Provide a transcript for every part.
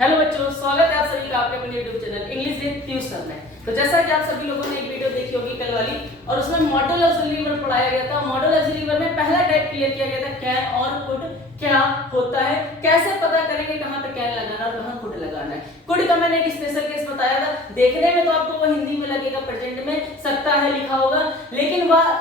Hello बच्चों, स्वागत है आप सभी का आपके अपने YouTube channel English with tuition में। तो जैसा कि आप सभी लोगों ने एक वीडियो देखी होगी कल वाली, और उसमें मॉडल ऑक्सिलरी वर्ब पढ़ाया गया था। मॉडल ऑक्सिलरी वर्ब में पहला टाइप क्लियर किया गया था कैन और कुड क्या होता है, कैसे पता करेंगे कहां पे कैन लगाना और कहां कुड लगाना है। कुड का मैंने एक स्पेशल केस बताया था, देखने में तो आपको वो हिंदी में लगेगा, प्रेजेंट में सकता है लिखा होगा, लेकिन वह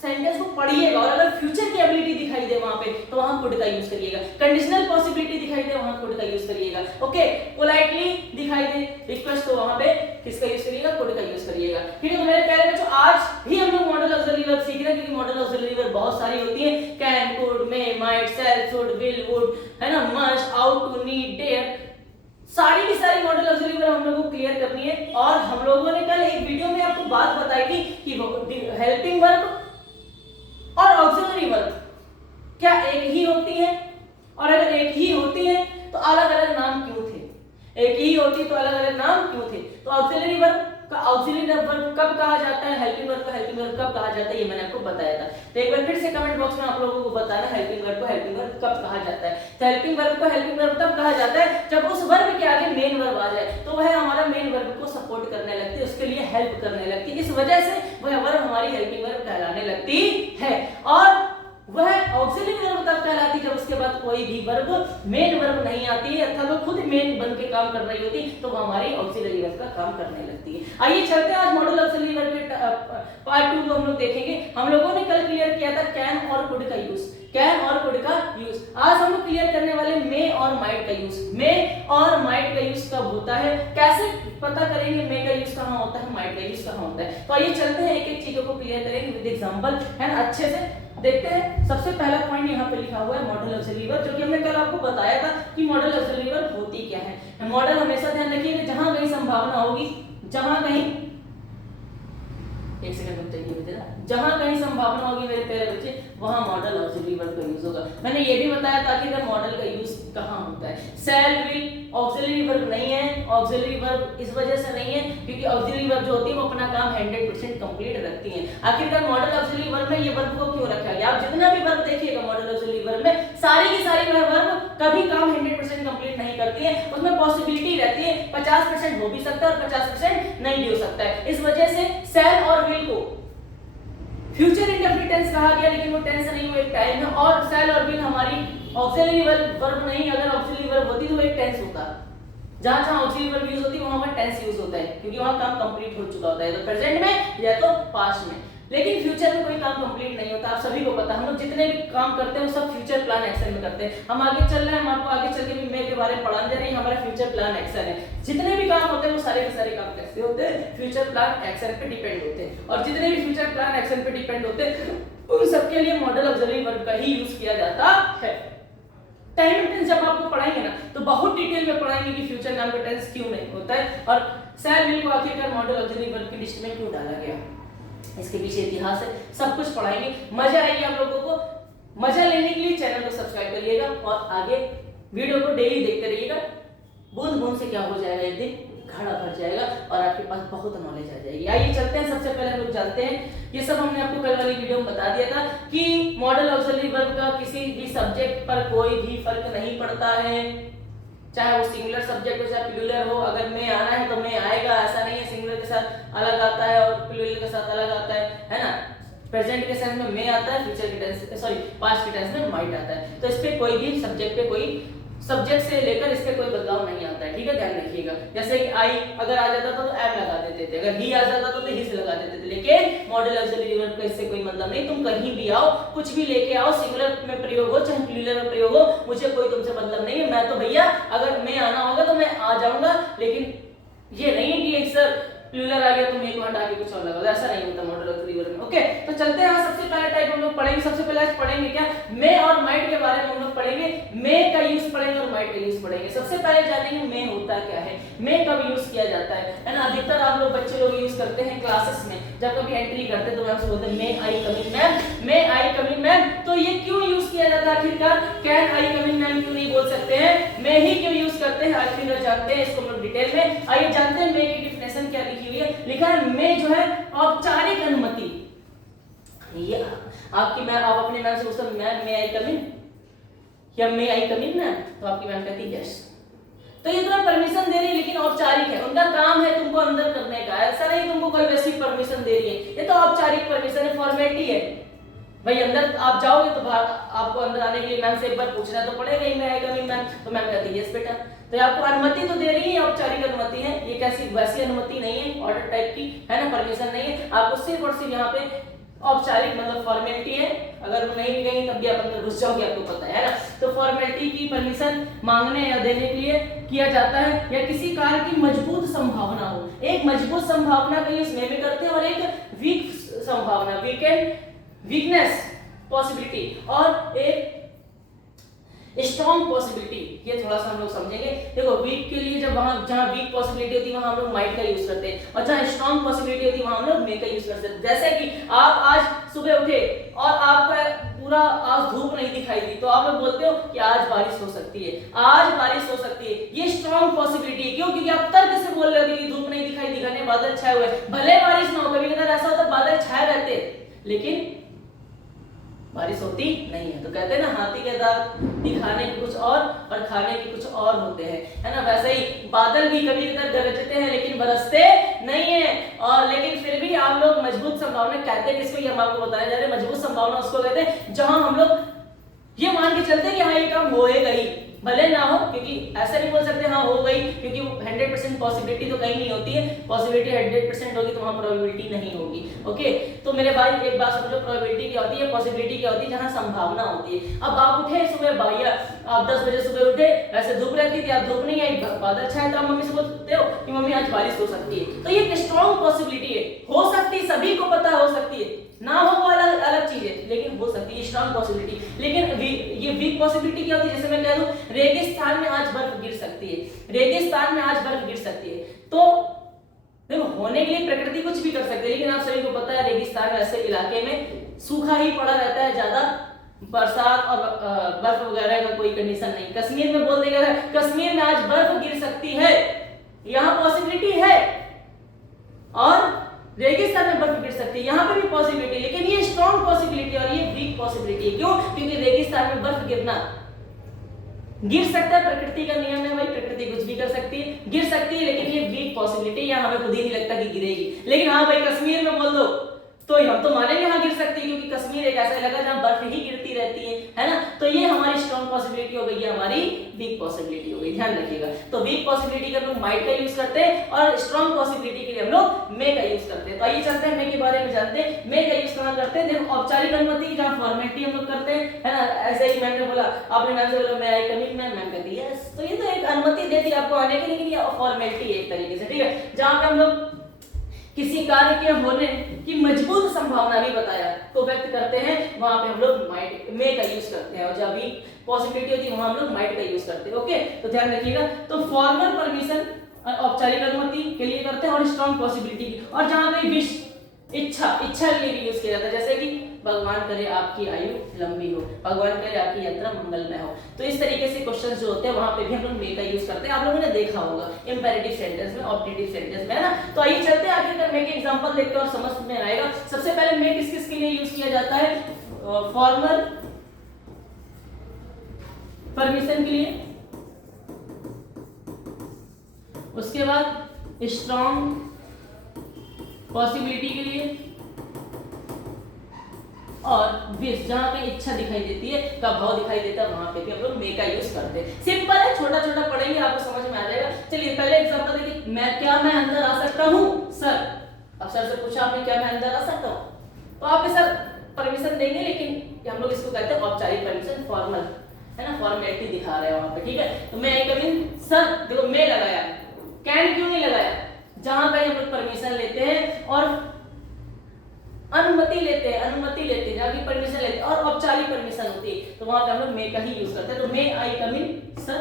सेंटेंस को पढ़िएगा और अगर फ्यूचर की एबिलिटी दिखाई दे वहां पे तो वहां कुड का यूज करिएगा। कंडीशनल पॉसिबिलिटी दिखाई दे वहां कुड का यूज करिएगा। ओके, पोलाइटली दिखाई दे रिक्वेस्ट तो वहां पे किसका यूज करिएगा, कुड का यूज करिएगा। ठीक है, तो मेरे प्यारे बच्चों आज भी हम लोग मॉडल ऑक्सिलरी वर्ब सीख रहे हैं, क्योंकि मॉडल ऑक्सिलरी वर्ब बहुत सारी होती है। Can, could, may, might, shall, should, will, would, है ना, must, ought, to, need, dare, सारी की सारी मॉडल ऑक्सिलरी वर्ब हम लोगों को क्लियर करनी है। और हम लोगों ने कल एक वीडियो में आपको बात बताई थी कि हेल्पिंग वर्ब और ऑक्सिलरी वर्ब क्या एक ही होती है, और अगर एक ही होती है तो अलग अलग नाम क्यों थे, एक ही होती तो अलग अलग नाम क्यों थे। तो ऑक्सिलरी वर्ब का ऑक्सिलरी वर्ब कब कहा जाता है, हेल्पिंग वर्ब को हेल्पिंग वर्ब कब कहा जाता है, ये मैंने आपको बताया था। तो एक बार फिर से कमेंट बॉक्स में आप लोगों को बताना हेल्पिंग वर्ब को हेल्पिंग वर्ब कब कहा जाता है। तो हेल्पिंग वर्ब को हेल्पिंग वर्ब तब कहा जाता है जब उस वर्ब के आगे मेन वर्ब आ जाए, तो वह हमारा मेन वर्ब को सपोर्ट करने लगती है, उसके लिए हेल्प करने लगती है। इस वजह से वह वर्ब हमारी हेल्पिंग वर्ब कहलाने लगती है। और वह ऑक्सिलरी वर्ब तब कहलाती है जब उसके बाद कोई भी वर्ब मेन वर्ब नहीं आती है, अर्थात वो खुद मेन बन के काम कर रही होती, तो वो हमारी ऑक्सिलरी वर्ब का काम करने लगती है। आइए चलते हैं आज मॉडल ऑक्सिलरी वर्ब के पार्ट 2 को हम लोग देखेंगे। हम लोगों ने कल क्लियर किया था कैन और कुड का यूज, कैन और कुड का यूज। आज हम लोग क्लियर करने वाले मे और माइट का यूज। मे और माइट का यूज कब होता है, कैसे पता करेंगे मे का यूज कहां होता है, माइट का यूज कहां होता है। तो आइए चलते हैं एक एक चीजों को क्लियर करेंगे विद एग्जांपल, है ना, अच्छे से देखते हैं। सबसे पहला पॉइंट यहाँ पे लिखा हुआ है मॉडल ऑक्सिलरी वर्ब, जो कि हमने कल आपको बताया था कि मॉडल ऑक्सिलरी वर्ब होती क्या है। मॉडल हमेशा ध्यान रखिए जहां कहीं संभावना होगी, जहां कहीं, एक सेकंड रुक जाइए मुझे ना, जहां कहीं संभावना होगी मेरे प्यारे बच्चे वहां मॉडल ऑक्सिलरी वर्ब का यूज होगा। मैंने ये भी बताया था कि मॉडल का यूज कहां होता है। शैल, विल ऑक्सिलरी वर्ब नहीं है। ऑक्सिलरी वर्ब इस वजह से नहीं है क्योंकि ऑक्सिलरी वर्ब जो होती है वो अपना काम 100% कंप्लीट रखती है। आखिरकार मॉडल ऑक्सिलरी वर्ब में ये वर्ब को क्यों रखा गया, आप जितना भी वर्ब देखिएगा मॉडल ऑक्सिलरी वर्ब में सारी की सारी वर्ब कभी काम 100% कंप्लीट नहीं करती है, उसमें पॉसिबिलिटी रहती है 50% हो भी सकता है और 50% नहीं भी हो सकता है। इस वजह से शैल और विल को फ्यूचर इंडेफिनिट टेंस कहा गया, लेकिन वो टेंस नहीं, वो एक टाइम है। और शैल और विल हमारी ऑक्सिलरी वर्ब नहीं, अगर ऑक्सिलरी वर्ब होती तो वो एक टेंस होता। जहां जहां ऑक्सिलरी वर्ब यूज होती है वहां पर टेंस यूज होता है, क्योंकि वहां काम कंप्लीट हो चुका होता है, तो प्रेजेंट में या तो पास्ट में। लेकिन फ्यूचर में कोई काम कंप्लीट नहीं होता, आप सभी को पता। हम लोग जितने भी काम करते हैं वो सब फ्यूचर प्लान एक्शन में करते हैं। हम आगे चल रहे हैं, हम आपको आगे चल के भी मे के बारे में पढ़ाने जा रहे हैं, हमारा फ्यूचर प्लान एक्शन है। जितने भी काम होते हैं वो सारे के सारे काम कैसे होते हैं, फ्यूचर प्लान एक्शन पे डिपेंड होते हैं। और जितने भी फ्यूचर प्लान एक्शन पे डिपेंड होते हैं उन सबके लिए मॉडल ऑक्सिलरी वर्ब का ही यूज किया जाता है। टाइम टेंस जब आपको पढ़ाएंगे ना तो बहुत डिटेल में पढ़ाएंगे कि फ्यूचर नाम का टेंस क्यों नहीं होता है और शैल विल को आखिरकार मॉडल ऑक्सिलरी वर्ब की लिस्ट में क्यों डाला गया, इसके पीछे इतिहास है, सब कुछ पढ़ाएंगे। मजा आएगी आप लोगों को। मजा लेने के लिए चैनल को सब्सक्राइब करिएगा और आगे वीडियो को डेली देखते रहिएगा। बूंद बूंद से क्या हो जाएगा, एक दिन घड़ा भर जाएगा और आपके पास बहुत नॉलेज आ जाएगी। आइए चलते हैं, सबसे पहले हम लोग जानते हैं, ये सब हमने आपको कल वाली वीडियो में बता दिया था कि मॉडल ऑक्सिलरी वर्ब का किसी भी सब्जेक्ट पर कोई भी फर्क नहीं पड़ता है, चाहे वो सिंगुलर सब्जेक्ट हो चाहे प्लूरल हो। अगर में आना है तो में आएगा, ऐसा नहीं है सिंगुलर के साथ अलग आता है और प्लूरल के साथ अलग आता है ना। प्रेजेंट के सेंस में में आता है, फ्यूचर के टेंस सॉरी पास्ट के टेंस में माइट आता है। तो इस पे कोई भी सब्जेक्ट पे कोई सब्जेक्ट से लेकर इसके कोई बदलाव नहीं आता है, ठीक है, ध्यान रखिएगा। जैसे कि आई अगर आ जाता था तो एम लगा देते थे, अगर ही आ जाता था तो हिज लगा देते थे, लेकिन मॉडल ऑक्सिलरी वर्ब का इससे कोई मतलब नहीं। तुम कहीं भी आओ, कुछ भी लेके आओ, सिंगुलर में प्रयोग हो चाहे प्लूरल में प्रयोग हो, मुझे कोई तुमसे मतलब नहीं है। मैं तो भैया अगर मैं आना होगा तो मैं आ जाऊंगा, लेकिन ये नहीं है कि सर प्लूरल आ गया तो मैं को हटा के कुछ और लगा दो, ऐसा नहीं होता मॉडल ऑक्सिलरी वर्ब में। ओके, तो चलते हैं सबसे पहला टाइप हम लोग पढ़ेंगे। सबसे पहले पढ़ेंगे क्या, मे और माइट के बारे में हम लोग पढ़ेंगे। मे का यूज पढ़ेंगे और माइट का यूज पढ़ेंगे। सबसे पहले जानेंगे मे होता क्या है, मे कब यूज किया जाता है ना। अधिकतर आप लोग बच्चे लोग यूज करते हैं क्लासेस में, जब कभी एंट्री करते हैं तो मैम से बोलते हैं मे आई कम इन मैम, मे आई कम इन मैम। तो ये क्यों यूज किया जाता है आखिरकार, can I come in ma'am क्यों नहीं बोल सकते हैं, मे ही क्यों यूज करते हैं, आखिर जानते हैं इसको हम लोग डिटेल में। आइए जानते हैं मे की डेफिनेशन क्या लिखी हुई है। लिखा है मे जो है औपचारिक अनुमति। ये आपकी मैम, आप अपने मैम से पूछते मैम मे आई कम इन या मे आई कम इन मैम, तो आपकी मैम कहती है यस। तो ये इतना लेकिन औपचारिक है, उनका काम है तुमको अंदर करने का, ऐसा नहीं तुमको कोई वैसी परमिशन दे रही है, ये तो औपचारिक परमिशन है, फॉर्मेलिटी है भाई। अंदर आप जाओगे तो बाहर आपको अंदर आने के लिए मैम से एक बार पूछना तो पड़ेगा ही, मैं आएगा मैम, तो मैम कहती है यस बेटा, तो आपको अनुमति तो दे रही है, औपचारिक अनुमति है, ये कैसी वैसी अनुमति नहीं है, ऑर्डर टाइप की है ना, परमिशन नहीं है, आपको सिर्फ और सिर्फ यहाँ पे औपचारिक मतलब फॉर्मेलिटी है, अगर वो नहीं भी गई तब भी आप अंदर घुस जाओगे, आपको पता है ना। तो फॉर्मेलिटी की परमिशन मांगने या देने के लिए किया जाता है, या किसी कार्य की मजबूत संभावना हो, एक मजबूत संभावना का यूज में भी करते हैं, और एक वीक संभावना, वीकनेस पॉसिबिलिटी, और एक स्ट्रॉन्ग पॉसिबिलिटी, ये थोड़ा सा हम लोग समझेंगे। देखो वीक के लिए जब वहां जहां वीक पॉसिबिलिटी होती है वहां हम लोग माइट का यूज करते हैं, और जहां स्ट्रॉन्ग पॉसिबिलिटी होती है वहां हम लोग मे का यूज करते हैं। जैसे कि आप आज सुबह उठे और आपका पूरा आज धूप नहीं दिखाई दी, तो आप लोग बोलते हो कि आज बारिश हो सकती है, आज बारिश हो सकती है, ये स्ट्रॉन्ग पॉसिबिलिटी है। क्यों? क्योंकि आप तर्क से बोल रहे हो कि धूप नहीं दिखाई दी, घने बादल छाए हुए, भले बारिश ना हो, कभी कभी ऐसा होता है बादल छाए रहते लेकिन बारिश होती नहीं है। तो कहते हैं ना हाथी के दांत दिखाने के कुछ और खाने के कुछ और होते हैं, है ना। वैसे ही बादल भी कभी कभी गरजते हैं लेकिन बरसते नहीं है, और लेकिन फिर भी आप लोग मजबूत संभावना कहते हैं किसको, ये हम आपको बताने जा रहे हैं। मजबूत संभावना उसको कहते हैं जहां हम लोग ये मान के चलते हैं कि हाँ ये काम होएगा ही, भले ना हो, क्योंकि ऐसा नहीं बोल सकते हाँ हो गई, क्योंकि 100% पॉसिबिलिटी तो कहीं नहीं होती है, पॉसिबिलिटी 100% होगी तो वहां प्रोबेबिलिटी नहीं होगी। ओके, तो मेरे भाई एक बात समझो, प्रोबेबिलिटी क्या होती है, पॉसिबिलिटी क्या होती है, जहां संभावना होती है। अब आप उठे सुबह भैया, आप 10 बजे सुबह उठे, वैसे धूप रहती थी, आप धूप नहीं आई, बादल छाए, तो आप मम्मी से बोलते हो कि मम्मी आज बारिश हो सकती है, तो ये एक स्ट्रॉन्ग पॉसिबिलिटी है, हो सकती है, सभी को पता हो सकती है, ना हो वो अलग चीज है, लेकिन हो सकती है स्ट्रॉन्ग पॉसिबिलिटी। लेकिन ये वीक पॉसिबिलिटी क्या होती है, जैसे मैं कह दूं रेगिस्तान में आज बर्फ गिर सकती है, रेगिस्तान में आज बर्फ गिर सकती है, तो देखो होने के लिए प्रकृति कुछ भी कर सकती है, लेकिन आप सभी को पता है रेगिस्तान ऐसे इलाके में सूखा ही पड़ा रहता है, ज्यादा बरसात और बर्फ वगैरह का कोई कंडीशन नहीं। कश्मीर में बोल देगा कश्मीर में आज बर्फ गिर सकती है, यहाँ पॉसिबिलिटी है, और रेगिस्तान में बर्फ गिर सकती है, यहाँ पे भी पॉसिबिलिटी, लेकिन ये स्ट्रॉन्ग पॉसिबिलिटी और ये वीक पॉसिबिलिटी है। क्यों? क्योंकि रेगिस्तान में बर्फ गिरना गिर सकता है, प्रकृति का नियम है भाई, प्रकृति कुछ भी कर सकती है, गिर सकती है, लेकिन ये वीक पॉसिबिलिटी, यहाँ हमें खुद ही नहीं लगता कि गिरेगी। लेकिन हाँ भाई कश्मीर में बोल दो तो हम तो मानेंगे हाँ गिर सकती है, क्योंकि कश्मीर एक ऐसा इलाका जहाँ बर्फ ही गिरती रहती है ना। तो ये हमारी स्ट्रॉन्ग पॉसिबिलिटी हो गई, ये हमारी वीक पॉसिबिलिटी हो गई, ध्यान रखिएगा। तो वीक पॉसिबिलिटी का हम लोग माइट का यूज करते हैं, और स्ट्रॉन्ग पॉसिबिलिटी के लिए हम लोग मे का यूज करते हैं। तो आइए चलते हैं मे के बारे में जानते हैं। मे का यूज कहाँ करते हैं, देखो औपचारिक अनुमति की जहाँ फॉर्मेलिटी हम लोग करते हैं, है ना। ऐसे ही मैम ने बोला, आपने मैम से बोला मैं आई कम इन, मैम कहती है यस, तो ये तो एक अनुमति देती है आपको आने की, लेकिन ये फॉर्मेलिटी है एक तरीके से, ठीक है। जहाँ पे हम लोग किसी कार्य के होने की मजबूत संभावना भी बताया को व्यक्त करते हैं, वहां पे हम लोग माइट मे का यूज करते हैं, और जब भी पॉसिबिलिटी होती है वहां हम लोग माइट का यूज करते हैं। ओके, तो ध्यान रखिएगा। तो फॉर्मल परमिशन औपचारिक अनुमति के लिए करते हैं, और स्ट्रॉन्ग पॉसिबिलिटी की, और जहां पे विश इच्छा के लिए भी यूज किया जाता है, जैसे कि भगवान करे आपकी आयु लंबी हो, भगवान करे आपकी यात्रा मंगलमय हो। तो इस तरीके से क्वेश्चन जो होते हैं वहां पे भी हम लोग मे का यूज करते हैं। आप लोगों ने देखा होगा इंपेरेटिव सेंटेंस में, ऑब्जेक्टिव सेंटेंस में, है ना। तो आइए चलते हैं आखिरकार मे के एग्जांपल देखते हैं और समझ में आएगा। सबसे पहले मे किस किस के लिए यूज किया जाता है, फॉर्मल परमिशन के लिए, उसके बाद स्ट्रॉन्ग पॉसिबिलिटी के लिए, और विश जहां पे इच्छा दिखाई देती है, का भाव दिखाई देता है, वहां पे भी हम लोग मे का यूज करते हैं। सिंपल है, छोटा छोटा पढ़ेंगे आपको समझ में आ जाएगा। चलिए पहले एग्जांपल देखिए, मैं अंदर आ सकता हूं सर। अब सर से पूछा आपने क्या मैं अंदर आ सकता हूं, तो आपके सर परमिशन देंगे, लेकिन हम लोग इसको कहते हैं औपचारिक परमिशन, फॉर्मल, है ना, फॉर्मेलिटी दिखा रहे हैं वहां पे, ठीक है। तो मैं आई कम इन सर, देखो मैं लगाया, कैन क्यों नहीं लगाया, जहां पे हम लोग परमिशन लेते हैं और अनुमति लेते हैं, जहां भी परमिशन लेते हैं और औपचारिक परमिशन होती है, तो वहां पे हम लोग मे का ही यूज करते हैं। तो मे आई कम इन सर,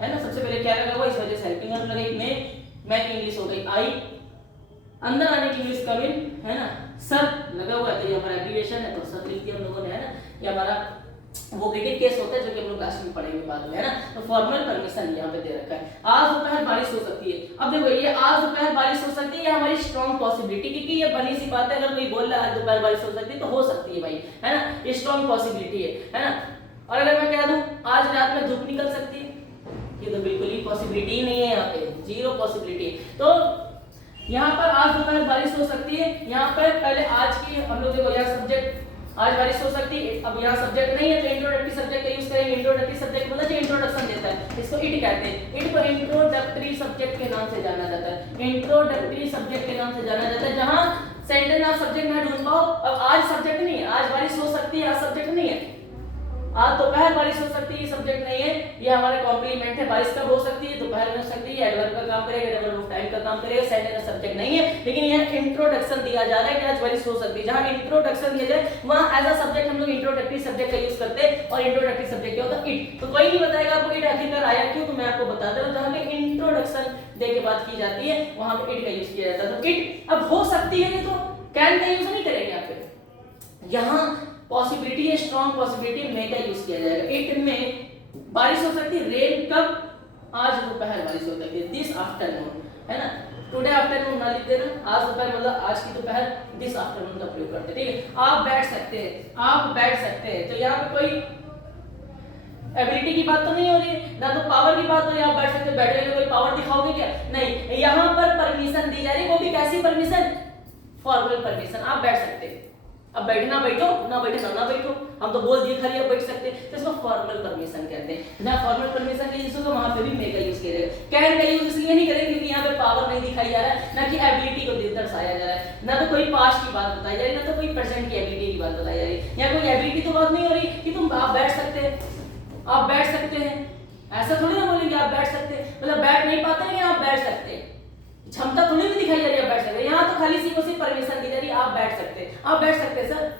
है ना। सबसे पहले क्या लगा हुआ, इस वजह से हेल्पिंग वर्ब लगाई, मैं की इंग्लिश हो गई आई, अंदर आने की इंग्लिश कम इन, है ना। सर लगा हुआ है तो ये हमारा एब्रिविएशन है, तो सर लिख दिया हम लोगों ने, है ना। ये हमारा वो क्रिटिक केस होता है जो कि हम लोग लास्ट में पढ़ेंगे बाद में, है ना। तो फॉर्मल परमिशन यहाँ पे दे रखा है। आज दोपहर बारिश हो सकती है, अब देखो ये आज दोपहर बारिश हो सकती है, ये हमारी स्ट्रॉन्ग पॉसिबिलिटी, क्योंकि ये बनी सी बात है, अगर कोई बोल रहा है आज दोपहर बारिश हो सकती है तो हो सकती है भाई, है ना, ये स्ट्रॉन्ग पॉसिबिलिटी है ना। और अगर मैं कह दूं आज रात में धूप निकल सकती है, ये तो बिल्कुल ही पॉसिबिलिटी ही नहीं है, यहाँ पे जीरो पॉसिबिलिटी। तो यहाँ पर आज दोपहर बारिश हो सकती है। यहाँ पर पहले आज की हम लोग देखो यहाँ सब्जेक्ट आज बारिश हो सकती है, अब यहाँ सब्जेक्ट नहीं है तो इंट्रोडक्टरी सब्जेक्ट का यूज करेंगे। इंट्रोडक्टरी सब्जेक्ट मतलब जो इंट्रोडक्शन देता है, इसको इट कहते हैं। इट को इंट्रोडक्टरी सब्जेक्ट के नाम से जाना जाता है, इंट्रोडक्टरी सब्जेक्ट के नाम से जाना जाता है, जहाँ सेंटेंस आप सब्जेक्ट ना ढूंढ पाओ। अब आज सब्जेक्ट नहीं है, आज बारिश हो सकती है, आज सब्जेक्ट नहीं है, आज दोपहर बारिश हो सकती है, सब्जेक्ट नहीं है, ये हमारे कॉम्प्लीमेंट है। बारिश कब हो सकती है? दोपहर में हो सकती है, एडवर्ब का काम करेगा, डबल ऑफ टाइम का काम करेगा, सेंटेंस सब्जेक्ट नहीं है। लेकिन यह इंट्रोडक्शन दिया जा रहा है कि आज बारिश हो सकती है, जहां इंट्रोडक्शन दिया जाए वहां एज अ सब्जेक्ट हम लोग इंट्रोडक्टरी सब्जेक्ट का यूज करते हैं। और इंट्रोडक्टरी सब्जेक्ट क्या होता है? इट। तो कोई नहीं बताएगा आपको इट आखिरकार आया क्यों, तो मैं आपको बता दे रहा हूं, जहां पे इंट्रोडक्शन दे के बात की जाती है वहां पे इट का यूज किया जाता है। तो इट अब हो सकती है, तो कैन का यूज नहीं करेंगे यहाँ पे। यहाँ पॉसिबिलिटी है, स्ट्रॉन्ग पॉसिबिलिटी, मे का यूज किया जाएगा। इट में बारिश हो सकती है, रेन कब? आज दोपहर बारिश हो सकती है, दिस आफ्टरनून, है ना। टुडे आफ्टरनून ना लिख देना, आज दोपहर मतलब आज की दोपहर, दिस आफ्टरनून का प्रयोग करते हैं, ठीक है। आप बैठ सकते हैं, आप बैठ सकते हैं, तो यहाँ पे कोई एबिलिटी की बात तो नहीं हो रही है, ना तो पावर की बात हो रही है। आप बैठ सकते, बैठने में कोई पावर दिखाओगे क्या? नहीं। यहाँ पर परमिशन दी जा रही है, वो भी कैसी परमिशन? Formal permission. आप बैठ सकते हैं, अब बैठना बैठो, ना बैठे ना बैठो, हम तो बोल दिए खाली आप बैठ सकते हैं, तो इसको फॉर्मल परमिशन कहते हैं। जहाँ फॉर्मल परमिशन के यूज होगा वहां पे भी मे का यूज किया जाएगा। कैन का यूज इसलिए नहीं करेंगे क्योंकि यहाँ पे पावर नहीं दिखाई जा रहा है, ना कि एबिलिटी को दर्शाया जा रहा है, ना तो कोई पास्ट की बात बताई जा रही है, ना तो कोई प्रेजेंट की एबिलिटी की बात बताई जा रही है। यहाँ कोई एबिलिटी तो बात नहीं हो रही कि तुम आप बैठ सकते हैं, आप बैठ सकते हैं, ऐसा थोड़ी ना बोलेंगे आप बैठ सकते हैं मतलब बैठ नहीं पाते हैं, आप बैठ सकते हैं, क्षमता थोड़ी भी दिखाई जा रही है बैठ सकते हैं। यहाँ तो खाली सी उसी परमिशन दी जा रही है, आप बैठ सकते हैं, आप बैठ सकते हैं सर,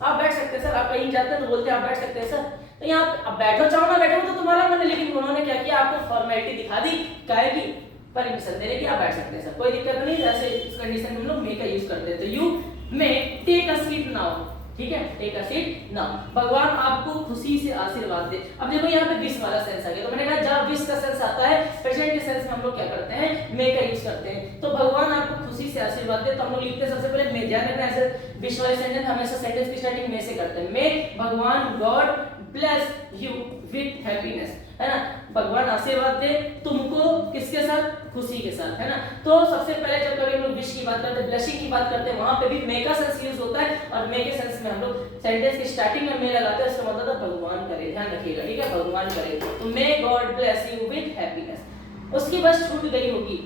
आप बैठ सकते हैं सर। आप कहीं जाते हैं तो बोलते हैं आप बैठ सकते हैं सर, तो यहाँ अब बैठो चाहो ना बैठो तो तुम्हारा मन है, लेकिन उन्होंने क्या किया, आपको फॉर्मेलिटी दिखा दी, काहे की परमिशन देने की, आप बैठ सकते हैं सर, कोई दिक्कत नहीं। जैसे इस कंडीशन में हम लोग मे का यूज करते हैं, तो you may take a seat now, ठीक है, टेक अ सीट नाउ। भगवान आपको खुशी से आशीर्वाद दे। अब देखो यहाँ पे विश वाला सेंस आ गया, तो मैंने कहा जब विश का सेंस आता है प्रेजेंट के सेंस में हम लोग क्या करते हैं, मे का यूज करते हैं। तो भगवान आपको खुशी से आशीर्वाद दे, तो हम लोग लिखते हैं सबसे पहले मे। ध्यान रखना ऐसे विश वाले सेंटेंस हमेशा सेंटेंस की स्टार्टिंग मे से करते हैं। मे भगवान God bless you with happiness, है ना। भगवान आशीर्वाद दे तुमको किसके साथ? खुशी के साथ, है ना। तो सबसे पहले जब कभी हम लोग विश की बात करते हैं, ब्लेसिंग की बात करते हैं, वहां पे भी मे का सेंस यूज होता है, और मे के सेंस में हम लोग सेंटेंस की स्टार्टिंग में मे लगाते हैं, इसका मतलब भगवान करे, ध्यान रखिएगा, ठीक है, भगवान करे। तो may God bless you with happiness. उसकी बस छूट गई होगी,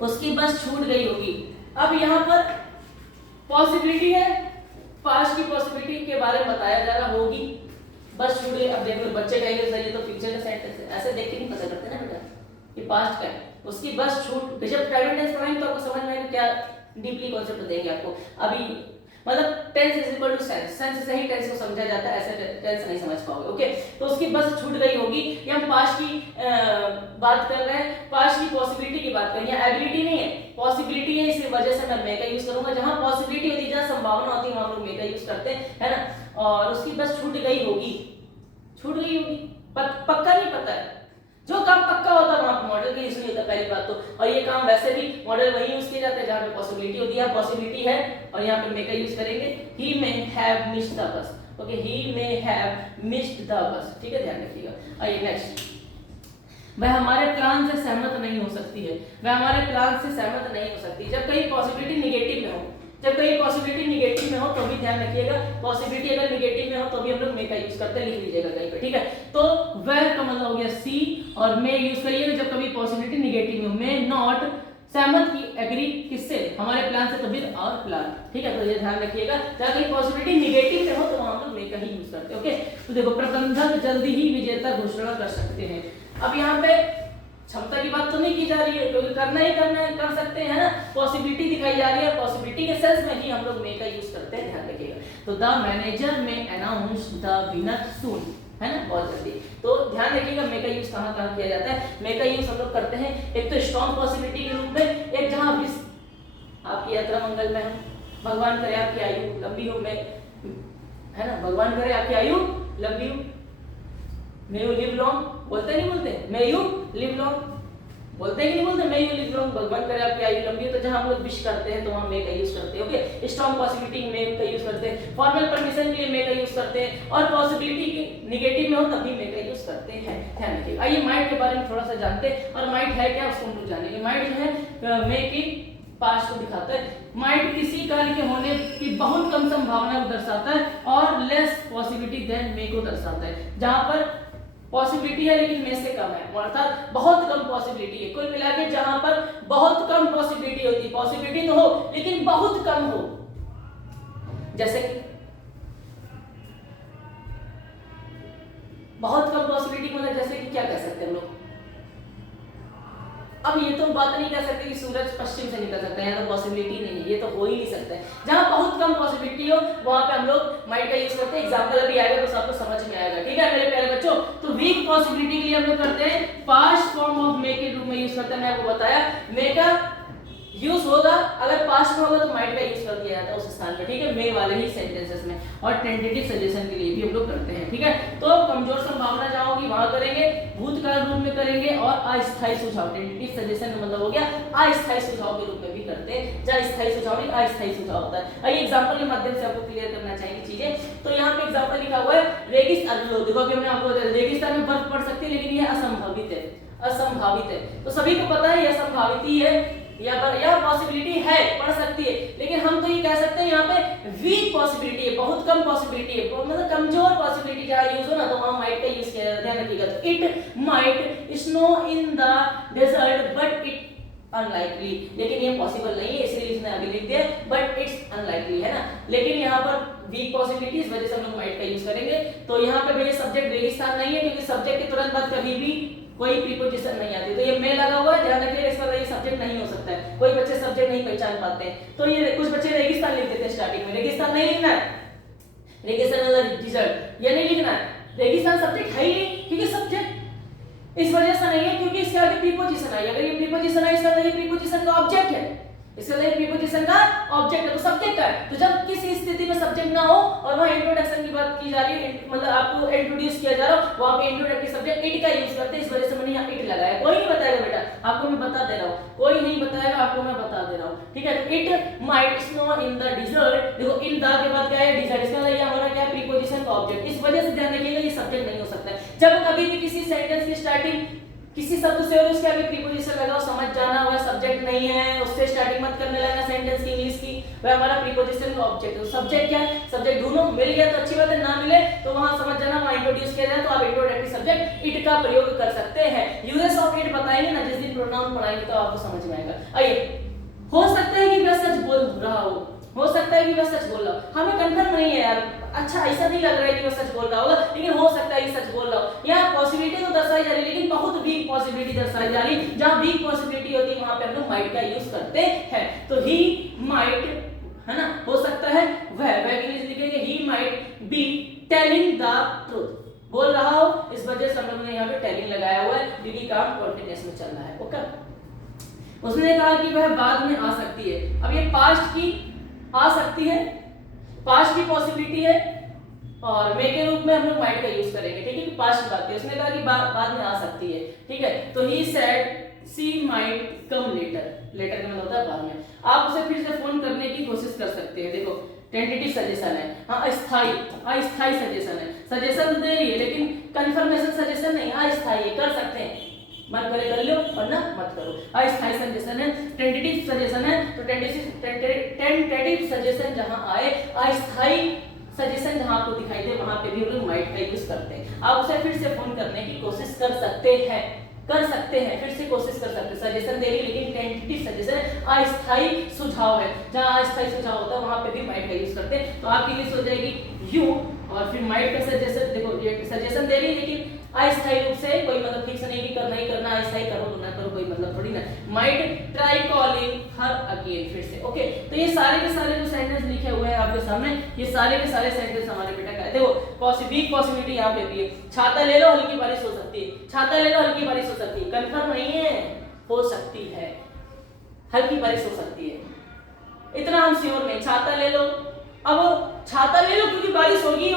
उसकी बस छूट गई होगी। अब यहाँ पर पॉसिबिलिटी है, पास्ट की पॉसिबिलिटी के बारे में बताया जा रहा होगी, बस छूट गई। अब देखो बच्चे कहेंगे सर ये तो फ्यूचर का सेंटेंस है, ऐसे देख के नहीं पता करते ना बेटा, ये पास्ट का है, उसकी बस छूट। जब प्राइवेट टेंस पढ़ाएंगे तो आपको समझ में आएगा, क्या डीपली कॉन्सेप्ट देंगे आपको। अभी मतलब tense is equal to sense, sense से ही टेंस को समझा जाता है, ऐसे टेंस नहीं समझ पाओगे, ओके। तो उसकी बस छूट गई होगी, ये हम पास्ट की बात कर रहे हैं, पास्ट की पॉसिबिलिटी की बात कर रहे हैं, एबिलिटी नहीं है, पॉसिबिलिटी है, इसी वजह से मैं मे का यूज करूंगा। जहां पॉसिबिलिटी होती है, जहां संभावना होती है, वहां हम लोग मे का यूज करते हैं, है ना। और उसकी बस छूट गई होगी, छूट गई होगी, पक्का नहीं पता है। जो काम पक्का होता है वहां मॉडल का यूज नहीं होता, पहली बात तो। और ये काम वैसे भी मॉडल वही यूज किए जाते हैं जहां पे पॉसिबिलिटी होती है, पॉसिबिलिटी है, और यहाँ पे मे का यूज करेंगे। He may have missed the bus, okay, he may have missed the bus, ठीक है, ध्यान रखिएगा। आइए नेक्स्ट, वह हमारे प्लान से सहमत नहीं हो सकती है, वह हमारे प्लान से सहमत नहीं हो सकती। जब कहीं पॉसिबिलिटी नेगेटिव में हो, जब कहीं पॉसिबिलिटी नेगेटिव में हो तो भी ध्यान रखिएगा, पॉसिबिलिटी अगर नेगेटिव में हो तो भी हम लोग मे का यूज करते हैं, लिख लीजिएगा कहीं पे, ठीक है। तो वह का मतलब हो गया सी, और मे यूज करिएगा जब कभी पॉसिबिलिटी नेगेटिव में हो। मे नॉट सहमत की एग्री किससे? हमारे प्लान से, तो विद आवर प्लान, ठीक है। तो ये ध्यान रखिएगा, जब कहीं पॉसिबिलिटी नेगेटिव में हो तो वहां हम लोग मे का ही यूज करते हैं, ओके। तो देखो प्रबंधक जल्दी ही विजेता घोषणा कर सकते हैं। अब यहाँ पे क्षमता की बात तो नहीं की जा रही है, क्योंकि करना ही करना है, कर सकते हैं, है ना। पॉसिबिलिटी दिखाई जा रही है, पॉसिबिलिटी के सेंस में ही हम लोग मे का यूज करते हैं, ध्यान रखिएगा। तो द मैनेजर में अनाउंस द विनर सून, है ना, बहुत जल्दी। तो ध्यान रखिएगा मे का यूज कहाँ कहाँ किया जाता है। मे का यूज हम लोग करते हैं एक तो स्ट्रॉन्ग पॉसिबिलिटी के रूप में, एक जहाँ विश आपकी यात्रा मंगल में हो, भगवान करे आपकी आयु लंबी हो, है ना, भगवान करे आपकी आयु लंबी हो, मे यू लिव लॉन्ग, बोलते नहीं बोलते, मे यू लिव लॉन्ग, बोलते हैं कि नहीं बोलते, मैं यू लिव लॉन्ग, भगवान करे आपकी आयु लंबी हो। तो जहां हम लोग विश करते हैं तो वहां मे का यूज करते हैं। ओके, स्ट्रांग पॉसिबिलिटी मे का यूज करते हैं, फॉर्मल परमिशन के लिए मे का यूज करते हैं, और पॉसिबिलिटी की नेगेटिव में हो तभी मे का यूज करते हैं। ध्यान रखिए। आइए माइट के बारे में थोड़ा सा जानते हैं, और माइट है क्या उसको हम लोग जानेंगे। माइट जो है मे की पास्ट को दिखाता है। माइट किसी कार्य के होने की बहुत कम संभावना को दर्शाता है, और लेस पॉसिबिलिटी देन मे को दर्शाता है। जहां पर पॉसिबिलिटी है लेकिन में से कम है, अर्थात बहुत कम पॉसिबिलिटी है। कुल मिला के जहां पर बहुत कम पॉसिबिलिटी होती है, पॉसिबिलिटी तो हो लेकिन बहुत कम हो, जैसे कि बहुत कम पॉसिबिलिटी मतलब जैसे कि क्या कह सकते हैं हम लोग, अब ये तो बात नहीं कह सकते कि सूरज पश्चिम से निकल सकता है, यहाँ तो पॉसिबिलिटी नहीं है, ये तो हो ही नहीं सकता है। जहां बहुत कम पॉसिबिलिटी हो वहां पे हम लोग माइट का यूज करते हैं। एग्जांपल अभी आएगा तो सबको समझ में आएगा। ठीक है मेरे प्यारे बच्चों, तो वीक पॉसिबिलिटी के लिए हम लोग करते हैं पास्ट फॉर्म ऑफ मे के रूप में यूज करते हैं। मैं आपको बताया मे का यूज होगा, अगर पास्ट में होगा तो माइट का यूज कर दिया जाता है उस स्थान पर। ठीक है, मे वाले ही सेंटेंसेस में, और टेंटेटिव सजेशन के लिए भी हम लोग करते हैं। ठीक है, तो कमजोर संभावना जहां होगी वहां करेंगे, भूतकाल रूप में करेंगे, और अस्थायी सुझाव, टेंटेटिव सजेशन का मतलब हो गया अस्थायी सुझाव के रूप में भी करते हैं। जहां स्थायी सुझाव नहीं अस्थायी सुझाव होता है। आइए एग्जांपल के माध्यम से आपको क्लियर करना चाहिए चीजें। तो यहाँ पे एग्जांपल लिखा हुआ है रेगिस्तान। देखो अभी हमने आपको बताया रेगिस्तान में बर्फ पड़ सकती है, लेकिन यह असंभावित है, असंभावित है। तो सभी को पता है यह असंभावित ही है, या पॉसिबिलिटी है, पढ़ सकती है, लेकिन हम तो ये कह सकते हैं यहाँ पे वीक पॉसिबिलिटी है, बहुत कम पॉसिबिलिटी है, मतलब कमजोर पॉसिबिलिटी जहाँ यूज हो ना तो वहाँ माइट का यूज किया जाता है। ध्यान रखिएगा। तो it might snow in the desert but it unlikely, लेकिन ये पॉसिबल नहीं है, इसलिए इसने अभी लिख दिया बट इट्स अनलाइकली, है ना। लेकिन यहाँ पर वीक पॉसिबिलिटी, इस वजह से हम लोग माइट का यूज करेंगे। तो यहाँ पे भैया सब्जेक्ट रेगिस्तान नहीं है, क्योंकि सब्जेक्ट के तुरंत बाद कभी भी कोई प्रीपोजिशन नहीं आती। तो ये मे लगा हुआ है, ध्यान रखिए, इसका ये सब्जेक्ट नहीं हो सकता है। कोई बच्चे सब्जेक्ट नहीं पहचान पाते हैं, तो ये कुछ बच्चे रेगिस्तान लिख देते हैं स्टार्टिंग में। रेगिस्तान नहीं लिखना है, रेगिस्तान मतलब डिजर्ट, ये नहीं लिखना है। रेगिस्तान सब्जेक्ट है ही नहीं, क्योंकि सब्जेक्ट इस वजह से नहीं है क्योंकि इसके आगे प्रीपोजिशन आई। अगर ये प्रीपोजिशन है, इसका ये प्रीपोजिशन का ऑब्जेक्ट है, इसका ये प्रीपोजिशन का ऑब्जेक्ट है, तो सब्जेक्ट का है। तो जब किसी स्थिति में सब्जेक्ट ना हो और वहां इंट्रोडक्शन की बात की जा रही है, मतलब आपको इंट्रोड्यूस किया जा रहा हो, वहां पे इंट्रोडक्टिव सब्जेक्ट इट का यूज करते हैं। इस वजह से मैंने यहाँ इट लगाया। कोई नहीं बताएगा बेटा, आपको मैं बता दे रहा हूँ, कोई नहीं बताएगा, आपको मैं बता दे रहा हूँ। ठीक है, तो it might snow in the dessert, देखो इन द के बाद क्या है, डिजर्ट, इसका मतलब ये हमारा क्या है, प्रीपोजिशन का ऑब्जेक्ट। इस वजह से ध्यान रखिएगा ये सब्जेक्ट नहीं हो सकता है। जब कभी भी किसी सेंटेंस की स्टार्टिंग किसी शब्द से और उसके आगे प्रीपोजिशन लगाओ, समझ जाना वह सब्जेक्ट नहीं है, उससे स्टार्टिंग मत करने लगना सेंटेंस की, इंग्लिश की, वह हमारा प्रीपोजिशन का ऑब्जेक्ट है। सब्जेक्ट क्या है, सब्जेक्ट ढूंढो, मिल गया तो अच्छी बात है, ना मिले तो वहां समझ जाना वहां इंट्रोड्यूस किया जाए, तो आप इंट्रोडक्टिव सब्जेक्ट इट का प्रयोग कर सकते हैं। यूजेस ऑफ इट बताएंगे ना जिस दिन प्रोनाउन पढ़ाएंगे तो आपको समझ में आएगा। आइए, हो सकता है कि मैं सच बोल रहा हो सकता है कि मैं सच बोल रहा हूँ, हमें कंफर्म नहीं है यार, अच्छा ऐसा नहीं लग रहा है कि मैं सच बोल रहा होगा, लेकिन हो सकता है कि सच बोल रहा हूँ। यहाँ पॉसिबिलिटी तो दर्शाई जा रही है, लेकिन बहुत वीक पॉसिबिलिटी दर्शाई जा रही है। जहाँ वीक पॉसिबिलिटी होती है वहां पे हम लोग माइट का यूज करते हैं। तो ही माइट, है ना, हो सकता है वह इंग्लिश लिखेंगे he might be telling the truth, बोल रहा हो, इस वजह से हम लोग ने यहाँ पे टेलिंग लगाया हुआ है, क्योंकि काम कंटीन्यूअस में चल रहा है। ओके, उसने कहा कि वह बाद में आ सकती है। अब ये पास्ट की आ सकती है, पास्ट की पॉसिबिलिटी है, और मे के रूप में हम लोग माइट का यूज करेंगे। ठीक है, कि पास्ट की बात है, उसने कहा कि बाद में आ सकती है। ठीक है, तो he said she might come later, later का मतलब होता है बाद में। आप उसे फिर से फोन करने की कोशिश कर सकते हैं। देखो टेंटेटिव सजेशन है, हाँ अस्थाई सजेशन है, सजेशन तो दे रही है लेकिन कंफर्मेशन सजेशन नहीं, अस्थाई है, कर सकते हैं, मन करे कर लो वरना मत करो। अस्थायी सजेशन है, टेंटेटिव सजेशन है, तो टेंटेटिव सजेशन जहां आए, अस्थायी सजेशन जहां आपको दिखाई दे वहां पे भी हम लोग माइट का यूज करते हैं। आप उसे फिर से फोन करने की कोशिश कर सकते हैं, फिर से कोशिश कर सकते हैं। सजेशन दे रही लेकिन टेंटेटिव सजेशन अस्थायी सुझाव है, जहां अस्थायी सुझाव होता है वहां पे भी माइट का यूज करते हैं। तो आपकी लिस्ट हो जाएगी यू और फिर माइट का सजेशन। देखो ये सजेशन दे रही लेकिन अस्थायी रूप से, कोई मतलब फिक्स नहीं कि करना ही करना, अस्थायी करो ना करो कोई मतलब थोड़ी ना। Might try calling her again, फिर से। ओके, तो ये सारे के सारे जो सेंटेंस लिखे हुए हैं आपके सामने, ये सारे के सारे सेंटेंस हमारे बेटा का है। देखो पॉसिबिलिटी यहाँ पे भी है, छाता ले लो हल्की बारिश हो सकती है, छाता ले लो हल्की बारिश हो सकती है, कंफर्म नहीं है, हो सकती है, हल्की बारिश हो सकती है, इतना हम श्योर नहीं। छाता ले लो, अब छाता ले लो क्योंकि बारिश होगी,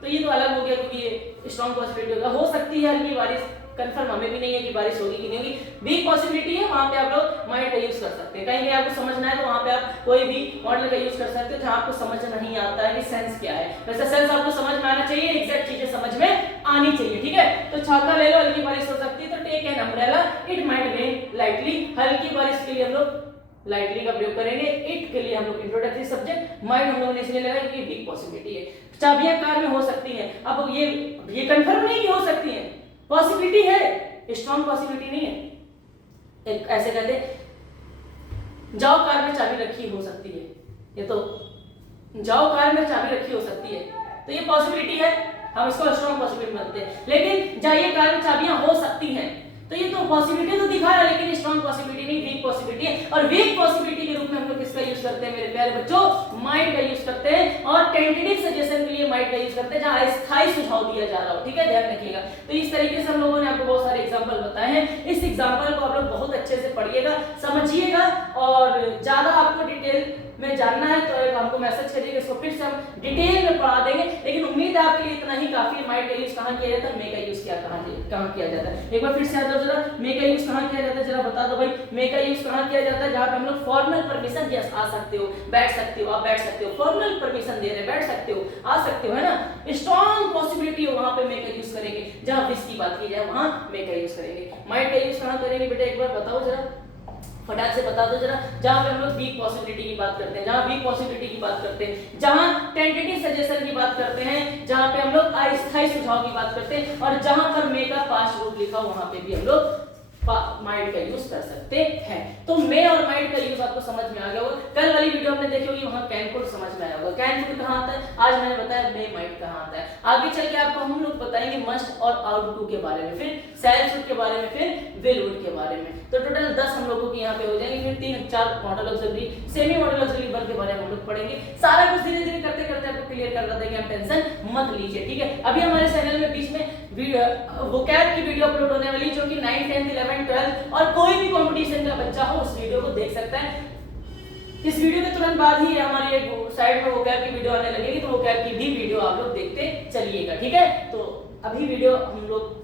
तो ये तो अलग हो गया, क्योंकि ये स्ट्रॉन्ग पॉसिबिलिटी होगा, हो सकती है हल्की बारिश, कंफर्म हमें भी नहीं है कि बारिश होगी कि नहीं होगी, वीक पॉसिबिलिटी है, वहां पे आप लोग माइट का यूज कर सकते हैं। कहीं कहीं आपको समझना है तो वहां पे आप कोई भी मॉडल का यूज कर सकते हैं जहां आपको समझ नहीं आता है कि सेंस क्या है। वैसे सेंस आपको समझ में आना चाहिए, एग्जैक्ट चीजें समझ में आनी चाहिए, ठीक है। तो छाता ले लो, हल्की बारिश हो सकती है तो take an umbrella, it might rain lightly. हल्की बारिश के लिए हम लोग लाइटली का प्रयोग करेंगे। इट के लिए हम लोग इंट्रोडक्टरी सब्जेक्ट, माइट हम लोगों ने इसलिए लगाया कि वीक पॉसिबिलिटी है। चाबियां कार में हो सकती हैं, अब ये कंफर्म नहीं कि हो सकती हैं, पॉसिबिलिटी है, स्ट्रॉन्ग पॉसिबिलिटी नहीं है। एक ऐसे कहते जाओ कार में चाबी रखी हो सकती है, ये तो जाओ कार में चाबी रखी हो सकती है तो ये पॉसिबिलिटी है, हम इसको स्ट्रॉन्ग पॉसिबिलिटी मानते हैं। लेकिन जाइए कार में चाबियां हो सकती हैं तो ये तो पॉसिबिलिटी तो दिखा रहा है, लेकिन स्ट्रॉन्ग पॉसिबिलिटी नहीं, वीक पॉसिबिलिटी है। और वीक पॉसिबिलिटी के रूप में हम लोग किसका यूज करते हैं मेरे प्यारे बच्चों, माइट का यूज करते हैं। और टेंटेटिव सजेशन के लिए माइट का यूज करते हैं जहां अस्थायी सुझाव दिया जा रहा हो, ठीक है, ध्यान रखिएगा। तो इस तरीके से हम लोगों ने आपको बहुत सारे एग्जांपल बताए हैं। इस एग्जांपल को आप लोग बहुत अच्छे से पढ़िएगा, समझिएगा, और ज्यादा आपको डिटेल में जानना है तो एक हमको मैसेज करिएगा, इसको फिर से हम डिटेल में पढ़ा देंगे। लेकिन उम्मीद है आपके लिए इतना ही काफी है। माइट का यूज कहां किया जाता है, मे का यूज कहां किया जाता है, एक बार फिर से याद दो जरा, मे का यूज कहां किया जाता है, जरा बता दो भाई। मे का यूज कहां किया जाता है, जहां पे हम लोग फॉर्मल परमिशन, यस आ सकते हो, बैठ सकते हो, आप बैठ सकते हो, फॉर्मल परमिशन दे रहे हैं, बैठ सकते हो, आ सकते हो, है ना। स्ट्रॉन्ग पॉसिबिलिटी हो वहां पे मे का यूज करेंगे, जहां विश की बात की जाए वहां मे का यूज करेंगे। माइट का यूज कहां करेंगे बेटा, एक बार बताओ जरा, फटाक से बता दो जरा। जहां पे हम लोग वीक पॉसिबिलिटी की बात करते हैं, जहां वीक पॉसिबिलिटी की बात करते हैं, जहां टेंटेटिव सजेशन की बात करते हैं, जहां पे हम लोग अस्थायी सुझाव की बात करते हैं, और जहां पर मे का पास्ट रूप लिखा हो वहां पे भी हम लोग माइट का यूज कर सकते हैं। तो मे और माइट का यूज आपको समझ में आ गया होगा। कल वाली वीडियो आपने देखी होगी, वहां कैन फूड समझ में आया होगा। कैन फूड कहां आता है, आज मैंने बताया मे माइट कहां आता है। आगे चल के आपको हम लोग बताएंगे मस्ट और आउट टू के बारे में, फिर सेल शुड के बारे में, फिर विल वुड के बारे में। तो टोटल 10 हम लोगों की यहाँ पे हो जाएंगे। फिर 3-4 model auxiliary, semi model auxiliary verb के बारे में हम लोग पढ़ेंगे। सारा कुछ धीरे धीरे करते करते आपको क्लियर करवा देंगे, आप टेंशन मत लीजिए, ठीक है। अभी हमारे चैनल में बीच में वोकैब की वीडियो अपलोड होने वाली, जो कि 9th 10th 11th 12th और कोई भी कंपटीशन का बच्चा हो उस वीडियो को देख सकता है। इस वीडियो के तुरंत बाद ही हमारी एक साइड में वोकैब की वीडियो आने लगेगी, तो वोकैब की भी वीडियो आप लोग देखते चलिएगा, ठीक है। तो अभी वीडियो हम लोग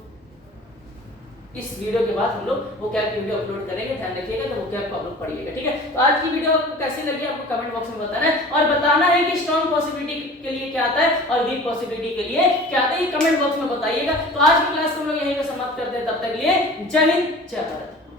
इस वीडियो के बाद हम लोग वोकैब की वीडियो अपलोड करेंगे, ध्यान रखिएगा। तो वोकैब को आप लोग पढ़िएगा, ठीक है। तो आज की वीडियो आपको कैसी लगी आपको कमेंट बॉक्स में बताना है, और बताना है कि स्ट्रॉन्ग पॉसिबिलिटी के लिए क्या आता है और वीक पॉसिबिलिटी के लिए क्या आता है, ये कमेंट बॉक्स में बताइएगा। तो आज की क्लास को हम लोग यहीं पे समाप्त करते हैं, तब तक के लिए जय हिंद जय भारत।